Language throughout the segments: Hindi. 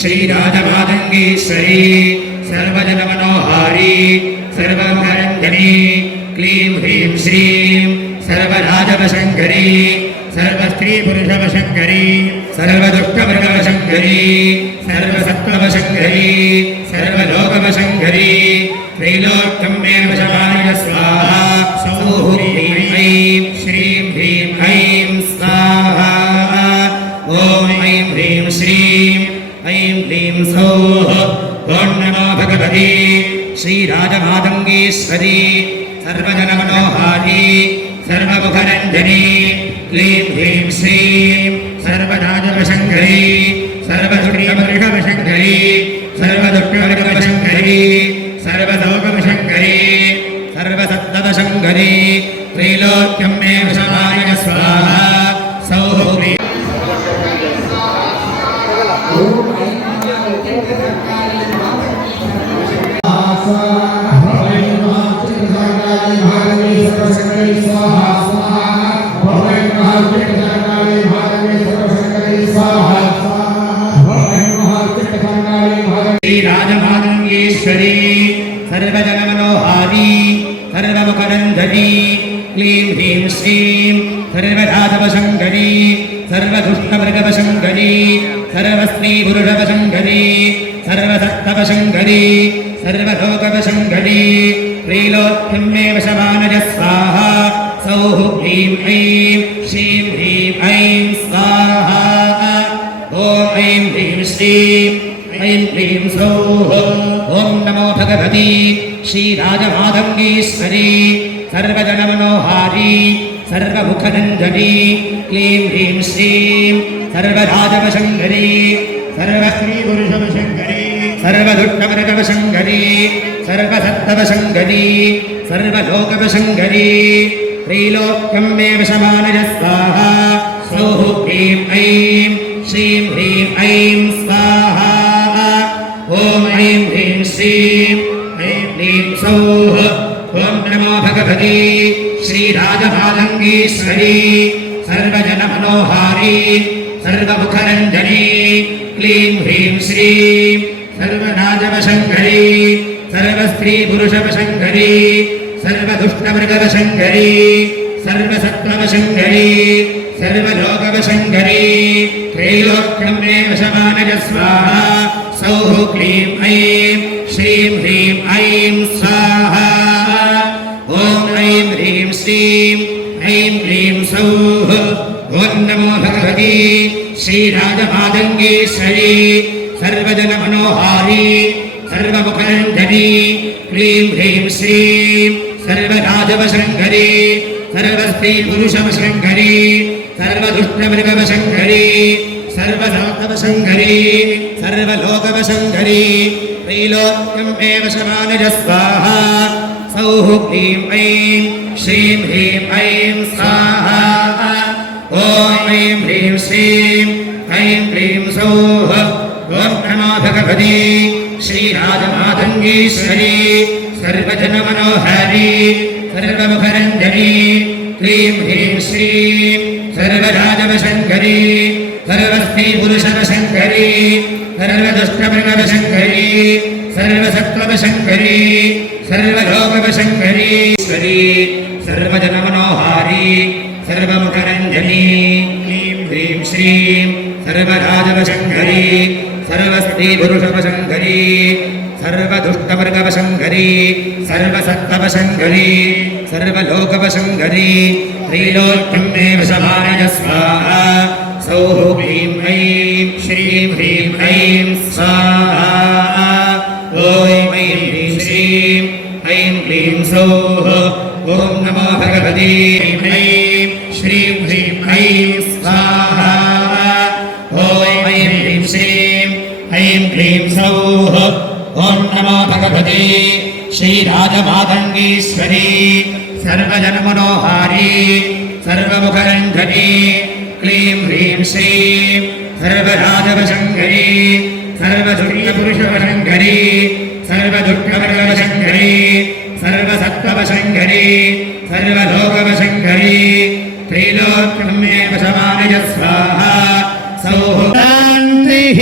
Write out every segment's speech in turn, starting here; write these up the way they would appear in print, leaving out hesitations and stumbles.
श्रीराजमातङ्गीश्वरी सर्वजनमनोहारी सर्वमरञ्जनी क्लीं ह्रीं श्रीं सर्वराजवशङ्करी सर्वस्त्रीपुरुषवशङ्करी सर्वदुष्टमृगवशङ्करी सर्वसत्त्ववशङ्करी सर्वलोकवशङ्करी त्रैलोक्यं मे वशमाय स्वाहा सौः ह्रीं ऐं श्रीं ह्रीं ऐं स्वाहा ॐ ऐं ह्रीं श्रीं ऐं ह्रीं सौः ॐ नमो भगवती श्रीराजमातङ्गीश्वरी सर्वजनमनोहारी सर्वमुखरञ्जनी क्लीं ह्रीं श्रीं सर्वराजवशङ्करी सर्वदुष्टमृगवशङ्करी सर्वदुष्टमृगवशङ्करी सर्वलोकवशङ्करी सर्वसत्त्ववशङ्करी त्रैलोक्यं मे वशमाय स्वाहा सौः ह्रीं श्रीराजमातङ्गीश्वरी सर्वजनमनोहारी सर्वमुखरञ्जनी क्लीं ह्रीं श्रीं सर्वराजवशङ्करी सर्वदुष्टमृगवशङ्करी सर्वस्त्रीपुरुषवशङ्करी सर्वसत्त्ववशङ्करी सर्वलोकवशङ्करी त्रैलोक्यं मे वशमानय स्वाहा सौः ह्रीं ऐं श्रीं ह्रीं ऐं स्वाहा ॐ ऐं ह्रीं श्रीं ऐं ह्रीं सौः ॐ नमो भगवती श्रीराजमातङ्गीश्वरी सर्वजनमनोहारी सर्वमुखरञ्जनी क्लीं ह्रीं श्रीं सर्वराजवशङ्करी सर्वस्त्रीपुरुषवशङ्करी सर्वदुष्टमृगवशङ्करी सर्वसत्त्ववशङ्करी सर्वलोकवशङ्करी त्रैलोक्यं मे वशमानय स्वाहा सौः ह्रीं ऐं श्रीं ह्रीं ऐं स्वाहा ॐ ऐं ह्रीं श्रीं ऐं ह्रीं सौः ॐ नमो भगवती श्रीराजमातङ्गीश्वरी सर्वजनमनोहारी सर्वमुखरञ्जनी क्लीं ह्रीं श्रीं सर्वराजवशङ्करी सर्वस्त्रीपुरुषवशङ्करी सर्वदुष्टमृगवशङ्करी सर्वसत्त्ववशङ्करी सर्वलोकवशङ्करी त्रैलोक्यं मे वशमानय स्वाहा सौः क्लीं ऐं श्रीं ह्रीं ऐं स्वाहा ॐ ऐं ह्रीं श्रीं ऐं ह्रीं सौः ॐ नमो भगवती श्रीराजमातङ्गीश्वरी सर्वजनमनोहारी सर्वमुखरञ्जनी क्लीं ह्रीं श्रीं सर्वराजवशङ्करी सर्वस्त्रीपुरुषवशङ्करी सर्वदुष्टमृगवशङ्करी सर्वलोकवशङ्करी सर्वलोकवशङ्करी त्रैलोक्यं मे वशमानय स्वाहा सौः क्लीं ऐं श्रीं ह्रीं ऐं स्वाहा ॐ ऐं ह्रीं श्रीं ऐं ह्रीं सौः ॐ नमो भगवती श्रीराजमातङ्गीश्वरी सर्वजनमनोहारी सर्वमुखरञ्जनी क्लीं ह्रीं श्रीं सर्वराजवशङ्करी सर्वस्त्रीपुरुषवशङ्करी सर्वदुष्टमृगवशङ्करी सर्वसत्त्ववशङ्करी सर्वलोकवशङ्करी सर्वजनमनोहारी सर्वमुखरञ्जनी क्लीं ह्रीं श्रीं सर्वराजवशङ्करी सर्वस्त्रीपुरुषवशङ्करी सर्वदुष्टमृगवशङ्करी सर्वसत्त्ववशङ्करी सर्वलोकवशङ्करी त्रैलोक्यं मे वशमानय स्वाहा सौः ह्रीं ऐं श्रीं ह्रीं ऐं स्वाहा ॐ ऐं ह्रीं श्रीं ऐं ह्रीं सौः ॐ नमो भगवती ऐं श्रीं ह्रीं ऐं स्वाहा ॐ ऐं ह्रीं श्रीं ऐं ह्रीं सौः ॐ नमो भगवती श्रीराजमातङ्गीश्वरी सर्वजनमनोहारी सर्वमुखरञ्जनी क्लीं ह्रीं श्रीं सर्वराजवशङ्करी सर्वदुष्टपुरुषवशङ्करी सर्वदुष्टमृगवशङ्करी सर्वसत्त्ववशङ्करी सर्वलोकवशङ्करी त्रैलोक्यं मे वशमानय स्वाहा सौः शान्तिः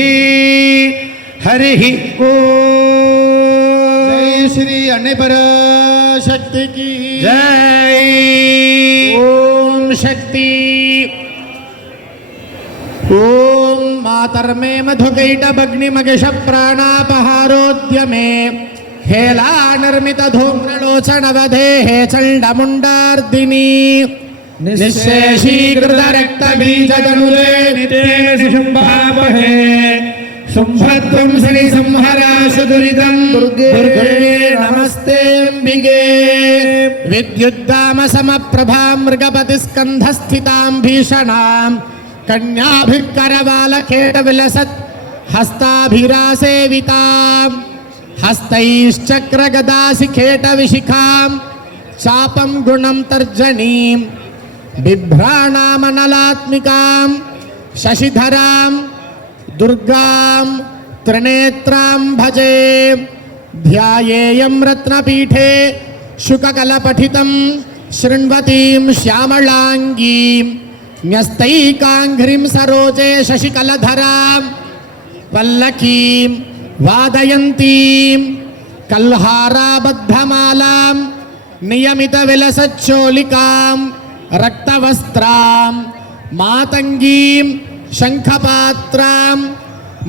हरिः ओम। जय श्री अन्नपराशक्ति की जय। ओम शक्ति। ओम मातर्मे मधुकैटभग्निमगिष प्राणापहारोद्यमे हेला निर्मित धूम्रलोचनवधे हे चण्डमुण्डार्दिनी निःशेषीकृत रक्तबीजगनुले नितेन शुम्भावहे शुम्भत्वं श्री संहरासु दुरितं दुर्गे नमस्तेऽम्बिके विद्युद्दाम समप्रभां मृगपतिस्कन्धस्थितां भीषणां कन्याभिकरवालखेटविलसत् हस्ताभिरासेवितां हस्तैश्चक्रगदासिखेटविशिखां चापं गुणं तर्जनीं बिभ्राणामनलात्मिकां शशिधरां दुर्गां त्रिनेत्रां भजे ध्यायेयं रत्नपीठे शुककलपठितं शृण्वतीं श्यामलाङ्गीं न्यस्तैकाङ्घ्रिं सरोजे शशिकलधरां पल्लकीं वादयन्तीं कल्हाराबद्धमालां नियमितविलसच्चोलिकां रक्तवस्त्रां मातङ्गीं शङ्खपात्रां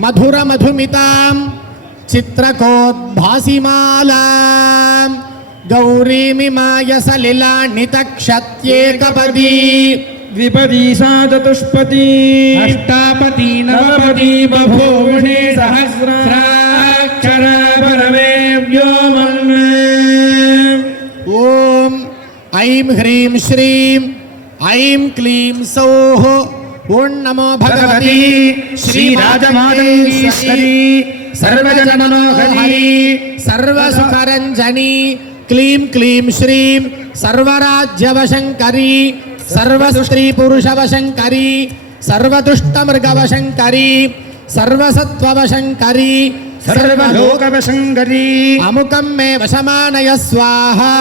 मधुरमधुमितां चित्रकोद्भासिमालां गौरीमिमाय सलिलान्नितक्षत्येकपदी द्विपदी सा चतुष्पदी अष्टापदी नवपदी बभूवुषे सहस्राक्षरा परमे व्योमन्। ओम ऐं ह्रीं श्रीं ऐं क्लीं सौः ओं नमो भगवती श्रीराजमातङ्गीश्वरी सर्वजनमनोहरी सर्वसुखरञ्जनी क्लीं क्लीं श्रीं सर्वराज्यवशङ्करी सर्वस्त्रीपुरुषवशङ्करी सर्वदुष्टमृगवशङ्करी सर्वसत्त्ववशङ्करी सर्वलोकवशङ्करी अमुकं मे वशमानय स्वाहा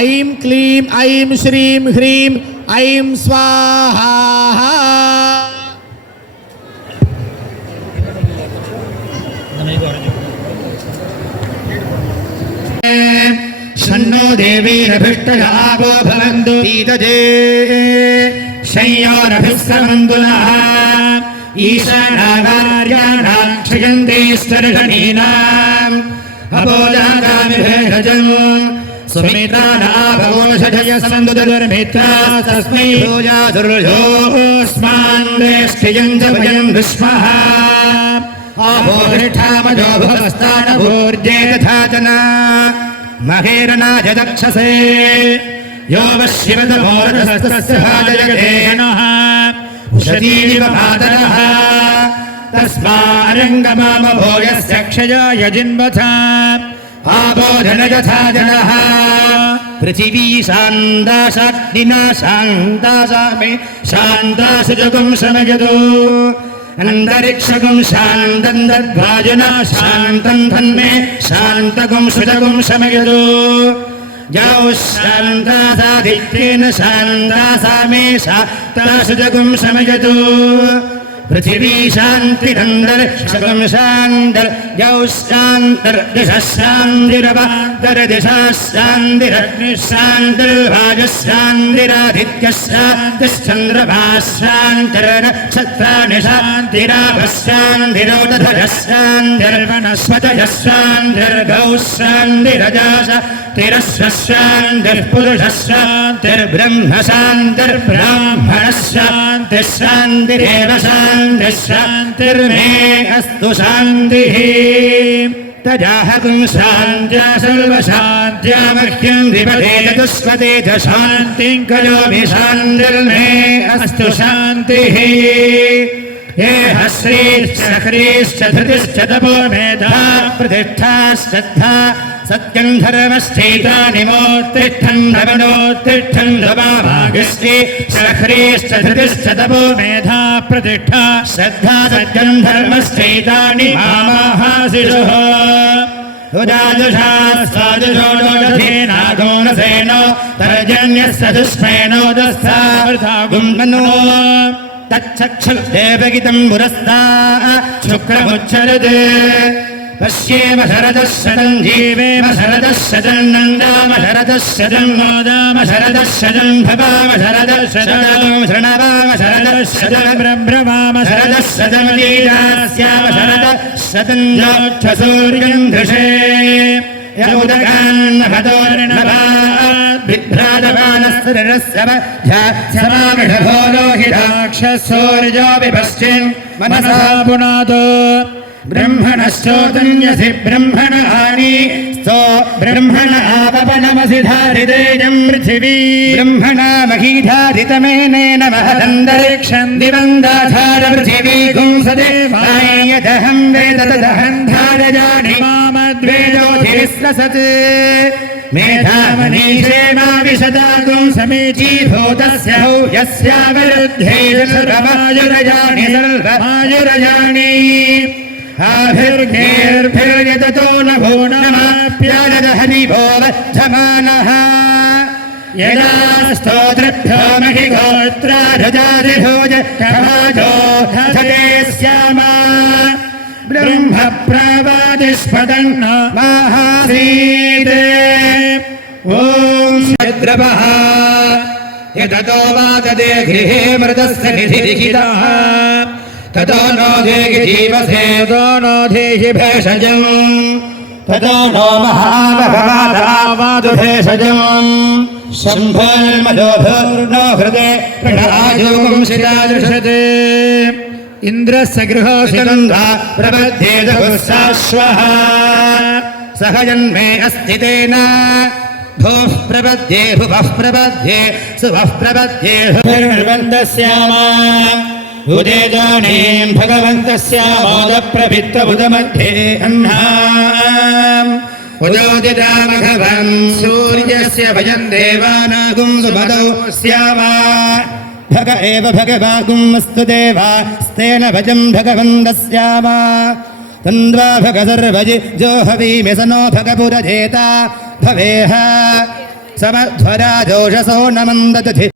ऐं क्लीं ऐं श्रीं ह्रीं ऐं स्वाहा। शन्नो देवीरभिष्टयावो भवन्तु ईदजे शय्योरभिस्रवन्तुनः ईशानागार्याणां क्षयन्ते स्तर्षणीनाम् अपोजागामिभेषजम् सुमित्रानाभवोषधय सन्दुदुर्मित्रा तस्मै भूयादुर्योऽस्मान् वेष्टियम् च वयम् विस्मः आभोरिष्ठामजो भवस्तानभूर्जे तथा च न महेरनाय दक्षसे यो वशिवतमोरधस्तस्य भाजयगेणः उषतीव पादरः तस्मारङ्गमामभोयस्य क्षयाय जिन्वथ आबोधन यथा जनः पृथिवी शान्ताशाग्निना शान्तासा मे शान्तासुजगुं शमयतु अन्तरिक्षगुं शान्तं तद्वायुना शान्तं तन्मे शान्तगुं सुजगुं शमयतु यौ शान्तासादित्येन शान्तासा मे शान्तासुजगुं शमयतु पृथिवी शान्तिरन्तरिक्षगुं शान्तिर्यौ शान्तिर्दिशः शान्तिरवान्तर्दिशः शान्तिरग्निः शान्तिर्वायुः शान्तिरादित्यः शान्तिश्चन्द्रमाः शान्तिर्नक्षत्राणि शान्तिरापः शान्तिरोदधयः शान्तिर्वनस्पतयः शान्तिर्गौः शान्तिरजाः शान्तिरश्वः शान्तिर्पुरुषः शान्तिर्ब्रह्म शान्तिर्ब्राह्मणः शान्तिः शान्तिरेव शान्तिर्मे अस्तु शान्तिः तजाहकुं शान्त्या सर्वशान्त्या मह्यं विपदे चतुष्पदे च शान्तिं करोमि शान्तिर्मे अस्तु शान्तिः ये हश्रीश्च ह्रीश्च धृतिश्च तपो मेधा प्रतिष्ठा श्रद्धा सत्यं धर्मश्चैतानि मोत्तिष्ठन् धवनोत्तिष्ठन् धवाभागश्री ह्रीश्च धृतिश्च तपो मेधा प्रतिष्ठा श्रद्धा सत्यं धर्मश्चैतानि मामाहासिषुः उदाजुषा स्वाजुषो नोदधेनागो नसेनो तर्जन्यस्य दुष्मेनो दस्था वृथा गुम्मनो तच्चक्षुर्देवगितं पुरस्तात् शुक्रमुच्चरते पश्येम शरदः शतं जीवेम शरदः शतं नन्दाम शरदः शतं मोदाम शरदः शतं भवाम शरदः शतं शृणवाम शरदः शतं ब्रह्मवाम शरदः शतं लीलास्याम शरदः शतं ज्योत्स्यसूर्यं धृषे यमुदगान्नभदोर्नभाभिभ्राजमानस्तरस्यवध्यात्समाविषभो विपश्चिन् मनसा पुनातो ब्रह्मणश्चोदन्यसि ब्रह्मण हानि स्तो ब्रह्मण आपवनमसि धारितेजं पृथिवी ब्रह्मणा महीधारितमेनेन महदन्तरिक्षं दिवं दाधार पृथिवी गुंसदे वायदहं वेद तदहं धारयाणि मामद्वेदोऽधिस्रसत् मेधामनीषेमा विशदागुं समीचीभूतस्य हौ यस्यावरुध्ये सर्वमायुरजानि सर्वमायुरजानि आभिर्घेर्भिर्यततो न भो नमाप्यादहनिभो वद्धमानः यदा स्तोत्रभ्यो महिगोत्रारुजादिभोज कवाजो धते स्यामा ब्रह्म प्रवादिष्पदन्न माहासीत् ॐ द्रवः यततो वाददे गृहे मृतस्य निधिलिखितः ततो नो देहि जीवसे ततो नो देहि भेषजम् ततो नो महाभवादावादु भेषजम् शम्भोर्मदोभूर्नो हृदे प्रणआयोगुंसितादृशते इन्द्रस्य गृहोऽसिगन्धा प्रबध्येदहुस्साश्वः सह जन्मे अस्ति तेन भूः प्रबध्ये भुवः प्रबध्ये सुवः प्रबध्ये निर्बन्धस्यामा उदेजानीं भगवन्तस्यामोदप्रभित्तबुधमध्ये अह्नाम् उदोदितामघवन् सूर्यस्य भजन् देवानागुं सुमदौ स्यामा भग एव भगवागुमस्तु देवा स्तेन भजं भगवन्तस्यामा तन्द्वा भग सर्वजि जो हवीमि स नो भगपुरजेता भवेह समध्वरा जोषसो न मन्ददधि